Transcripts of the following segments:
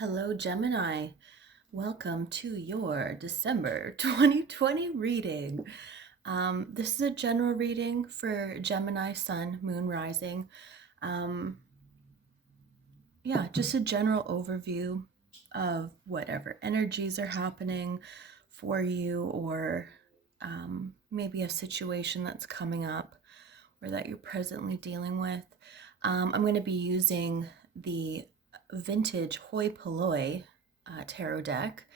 Hello, Gemini. Welcome to your December 2020 reading. This is a general reading for Gemini, Sun, Moon, Rising. Um, yeah, just a general overview of whatever energies are happening for you, or maybe a situation that's coming up or that you're presently dealing with. I'm going to be using the vintage Hoi Polloi tarot deck,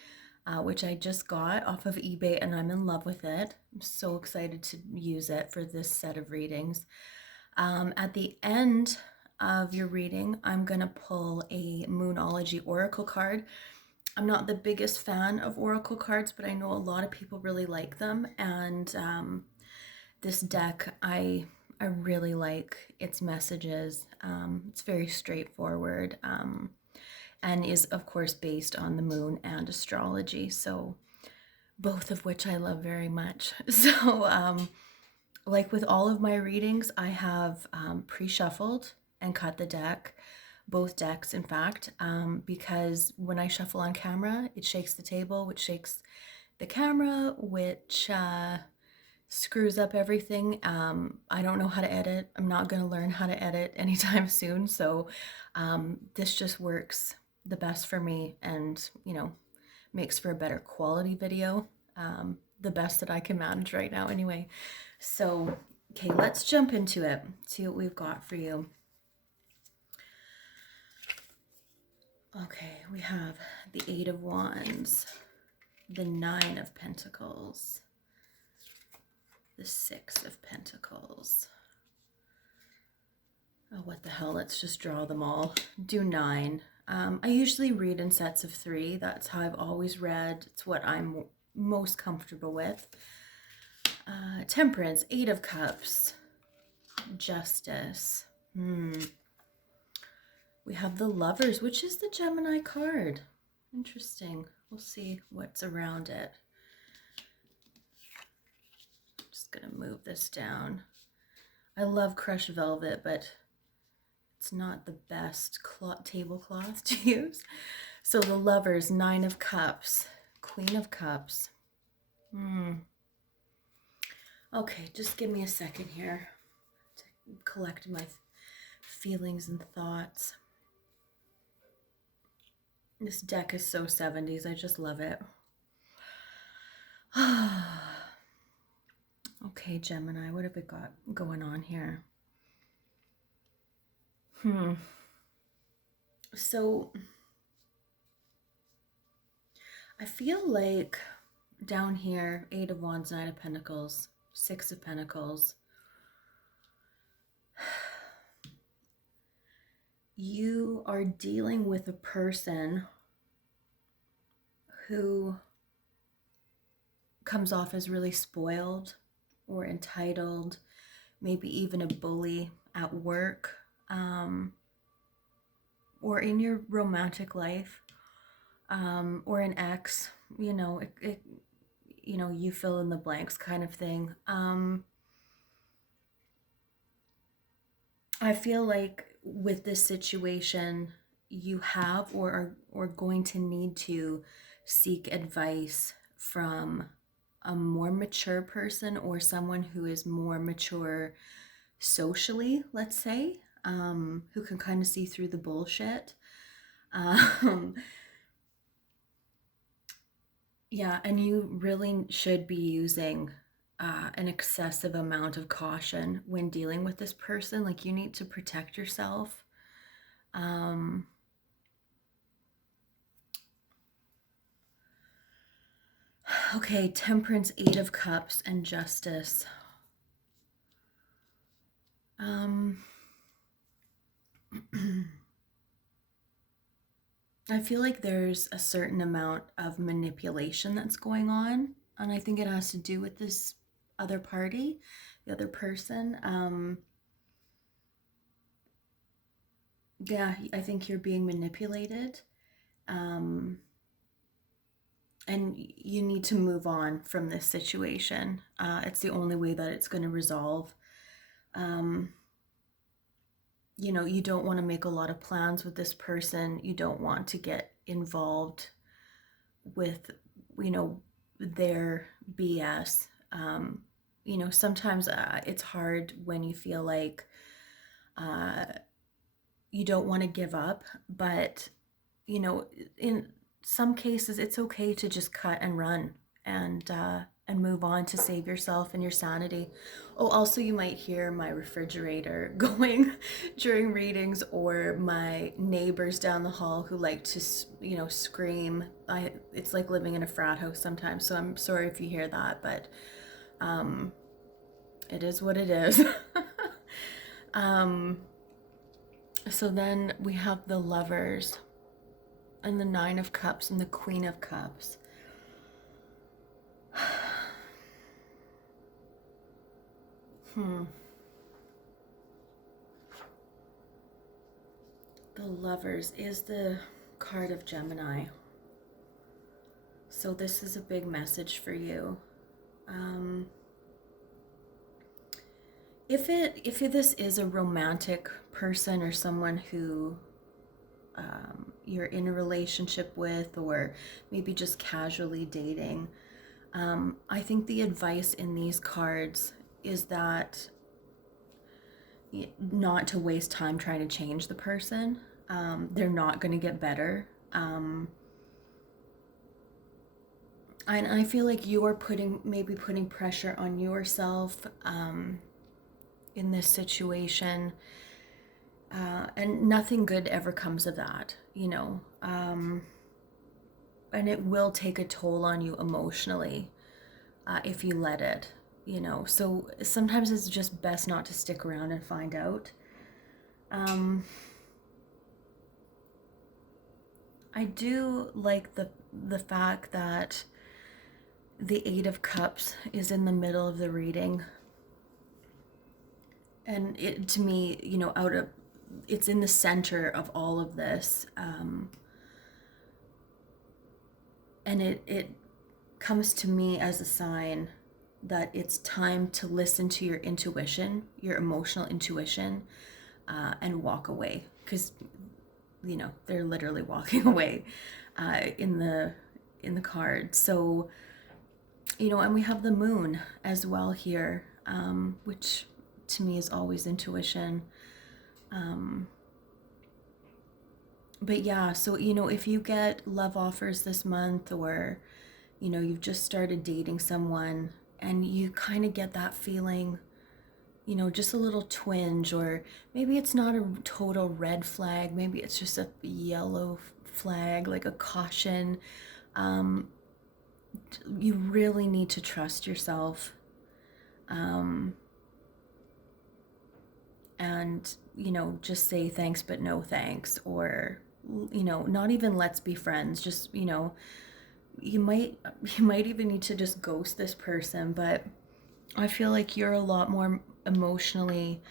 which I just got off of eBay and I'm in love with it. I'm so excited to use it for this set of readings. At the end of your reading, I'm going to pull a Moonology Oracle card. I'm not the biggest fan of Oracle cards, but I know a lot of people really like them. And this deck, I really like its messages. It's very straightforward, and is of course based on the moon and astrology. So both of which I love very much. So like with all of my readings, I have pre-shuffled and cut the deck, both decks in fact, because when I shuffle on camera, it shakes the table, which shakes the camera, which screws up everything. I don't know how to edit. I'm not going to learn how to edit anytime soon. So this just works the best for me, and, makes for a better quality video. The best that I can manage right now anyway. So, okay, let's jump into it. See what we've got for you. Okay, we have the Eight of Wands, the Nine of Pentacles, the Six of Pentacles. Oh, what the hell, let's just draw them all. Do nine. I usually read in sets of three. That's how I've always read. It's what I'm most comfortable with. Temperance, Eight of Cups, Justice. We have the Lovers, which is the Gemini card. Interesting. We'll see what's around it. Just gonna move this down. I love crushed velvet, but it's not the best tablecloth to use. So the Lovers, Nine of Cups, Queen of Cups. Okay, just give me a second here to collect my feelings and thoughts. This deck is so 70s. I just love it. Okay, Gemini, what have we got going on here? So I feel like down here, Eight of Wands, Nine of Pentacles, Six of Pentacles, you are dealing with a person who comes off as really spoiled or entitled, maybe even a bully at work, or in your romantic life, or an ex, you fill in the blanks kind of thing. I feel like with this situation, you have or are going to need to seek advice from a more mature person, or someone who is more mature socially, let's say, who can kind of see through the bullshit. Yeah, and you really should be using an excessive amount of caution when dealing with this person. Like, you need to protect yourself. Okay, Temperance, Eight of Cups, and Justice. I feel like there's a certain amount of manipulation that's going on, and I think it has to do with this other party, the other person. Yeah, I think you're being manipulated. And you need to move on from this situation. It's the only way that it's going to resolve. you don't want to make a lot of plans with this person. You don't want to get involved with, you know, their BS. Sometimes it's hard when you feel like uh, you don't want to give up, but, in some cases, it's okay to just cut and run and move on to save yourself and your sanity. Oh, also, you might hear my refrigerator going during readings, or my neighbors down the hall who like to, scream. It's like living in a frat house sometimes, so I'm sorry if you hear that, but um, it is what it is. um, so then we have the Lovers and the Nine of Cups and the Queen of Cups. The Lovers is the card of Gemini. So this is a big message for you. If this is a romantic person or someone who you're in a relationship with, or maybe just casually dating, I think the advice in these cards is that not to waste time trying to change the person. They're not going to get better. And I feel like you're maybe putting pressure on yourself in this situation. And nothing good ever comes of that, and it will take a toll on you emotionally if you let it, So sometimes it's just best not to stick around and find out. I do like the fact that the Eight of Cups is in the middle of the reading, and it, to me, it's in the center of all of this, and it comes to me as a sign that it's time to listen to your intuition, your emotional intuition, and walk away, because they're literally walking away in the card. So, and we have the Moon as well here, which to me is always intuition. But yeah, so if you get love offers this month, or you've just started dating someone and you kind of get that feeling, just a little twinge, or maybe it's not a total red flag, maybe it's just a yellow flag, like a caution. You really need to trust yourself, and just say thanks but no thanks, or not even let's be friends, just you might even need to just ghost this person. But I feel like you're a lot more emotionally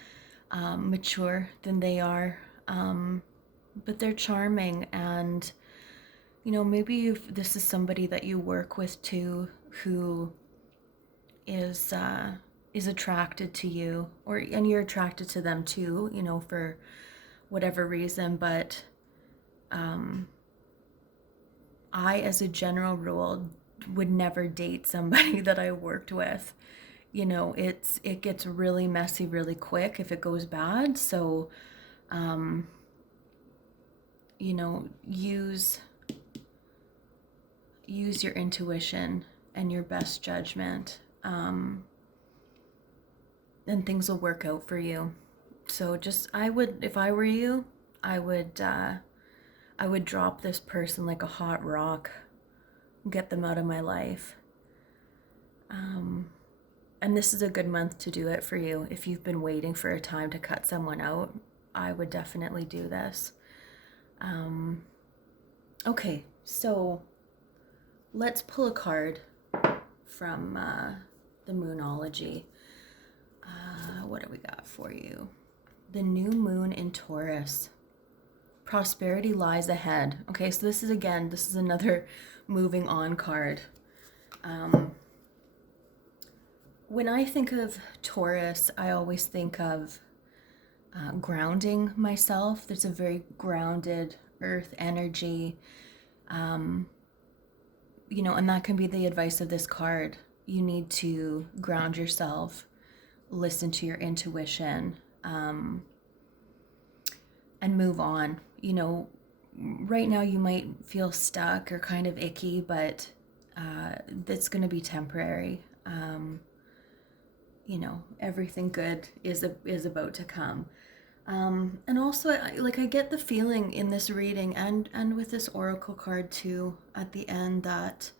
mature than they are, but they're charming, and maybe this is somebody that you work with too, who is attracted to you, and you're attracted to them too, for whatever reason. But I, as a general rule, would never date somebody that I worked with. It gets really messy really quick if it goes bad. So, use your intuition and your best judgment, and things will work out for you. So if I were you, I would drop this person like a hot rock, get them out of my life. And this is a good month to do it for you. If you've been waiting for a time to cut someone out, I would definitely do this. Okay, so let's pull a card from the Moonology. What do we got for you? The new moon in Taurus. Prosperity lies ahead. Okay, so this is another moving on card. When I think of Taurus, I always think of grounding myself. There's a very grounded earth energy, and that can be the advice of this card. You need to ground yourself, listen to your intuition, and move on. Right now you might feel stuck or kind of icky, but that's going to be temporary. Everything good is about to come. And also, I get the feeling in this reading and with this oracle card too at the end that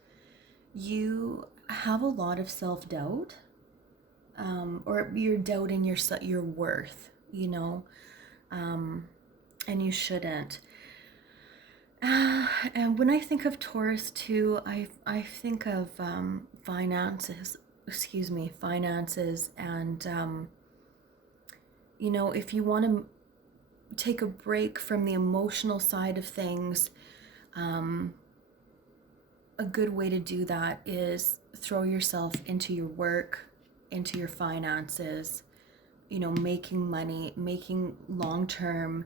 you have a lot of self-doubt, or you're doubting your worth, and you shouldn't. And when I think of Taurus too, I think of finances. Finances, and if you want to take a break from the emotional side of things, a good way to do that is throw yourself into your work, into your finances, making money, making long-term,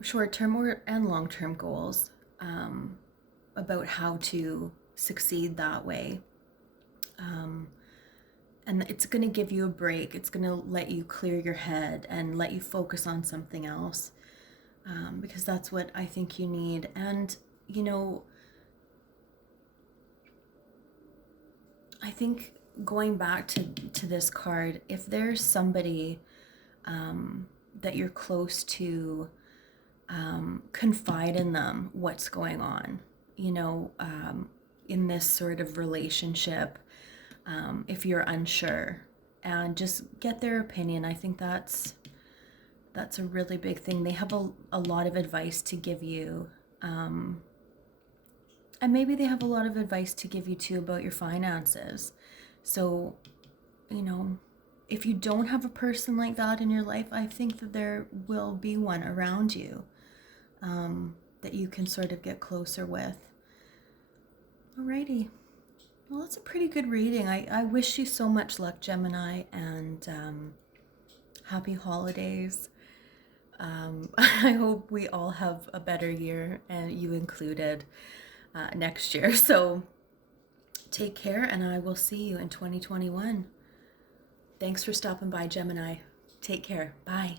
short-term and long-term goals, about how to succeed that way. And it's going to give you a break. It's going to let you clear your head and let you focus on something else, because that's what I think you need. And, I think going back to this card, if there's somebody that you're close to, confide in them what's going on, in this sort of relationship, if you're unsure, and just get their opinion. I think that's a really big thing. They have a lot of advice to give you, and maybe they have a lot of advice to give you too about your finances. So, if you don't have a person like that in your life, I think that there will be one around you, that you can sort of get closer with. Alrighty. Well, that's a pretty good reading. I wish you so much luck, Gemini, and happy holidays. I hope we all have a better year, and you included, next year. So take care, and I will see you in 2021. Thanks for stopping by, Gemini. Take care. Bye.